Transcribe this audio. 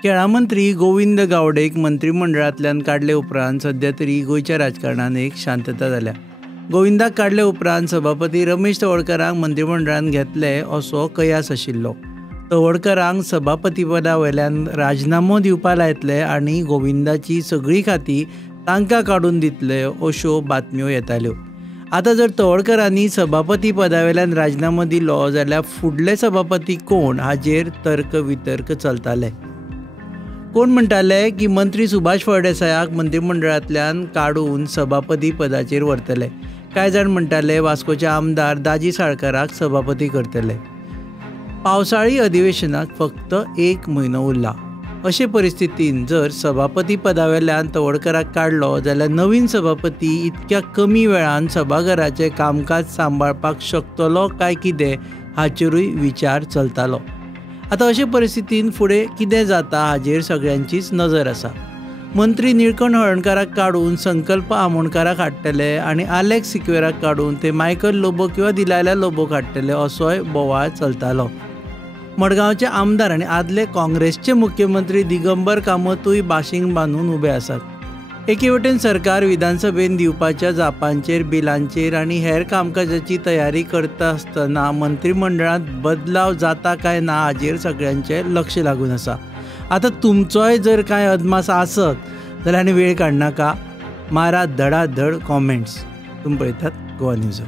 खेळा मंत्री गोविंद गावडेक मंत्रिमंडळांतल्यान काडले उपरांत सध्या तरी गोंयच्या राजकारणात एक शांतता जाल्या. गोविंदाक काडले उपरांत सभापती रमेश तवडकरांक मंत्रिमंडळान घेतले असो कयास आशिल्लो. तवडकरांक सभापती पदा वयल्यान राजिनामो दिवपा लायतले आनी गोविंदाची सगळीं खातीं तांकां काडून दितले अश्यो बातम्यो येताल्यो. आतां जर तवडकरांनी सभापती पदा वयल्यान राजिनामो दिलो जाल्यार फुडले सभापती कोण हाचेर तर्क वितर्क चलताले. कोण म्हणटाले की मंत्री सुभाष फळदेसायाक मंत्रिमंडळांतल्यान काडून सभापती पदाचेर व्हरतले. कांय जाण म्हणटाले वास्कोचे आमदार दाजी साळकाराक सभापती करतले. पावसाळी अधिवेशनाक फक्त 1 म्हयनो उरला. अशे परिस्थितीन जर सभापती पदा वयल्यान तवडकराक काडलो जाल्यार नवीन सभापती इतक्या कमी वेळान सभाघराचें कामकाज सांबाळपाक शकतलो काय कितें हाचेरूय विचार चलतालो. आतां अशे परिस्थितीन फुडें कितें जाता हाचेर सगळ्यांचीच नजर आसा. मंत्री निळकंठ हळर्णकाराक काडून संकल्प आमोणकाराक हाडटले आनी आलेक्स सिक्वेराक काडून ते मायकल लोबो किंवा दिलायला लोबोक हाडटले असोय बोवाळ चलतालो. मडगांवचे आमदार आनी आदले काँग्रेसचे मुख्यमंत्री दिगंबर कामतूय बाशिंग बांदून उबे आसात. एके वटेन सरकार विधानसभेन दिवपाच्या जापांचेर बिलांचेर आनी हेर कामकाजाची तयारी करता आसतना मंत्रिमंडळांत बदलाव जाता काय ना हाचेर सगळ्यांचें लक्ष लागून आसा. आतां तुमचोय जर कांय अदमास आसत जाल्यार आनी वेळ काडनाका, मारात धडाधड कॉमेंट्स. तुमी पळयतात गोवा न्यूज.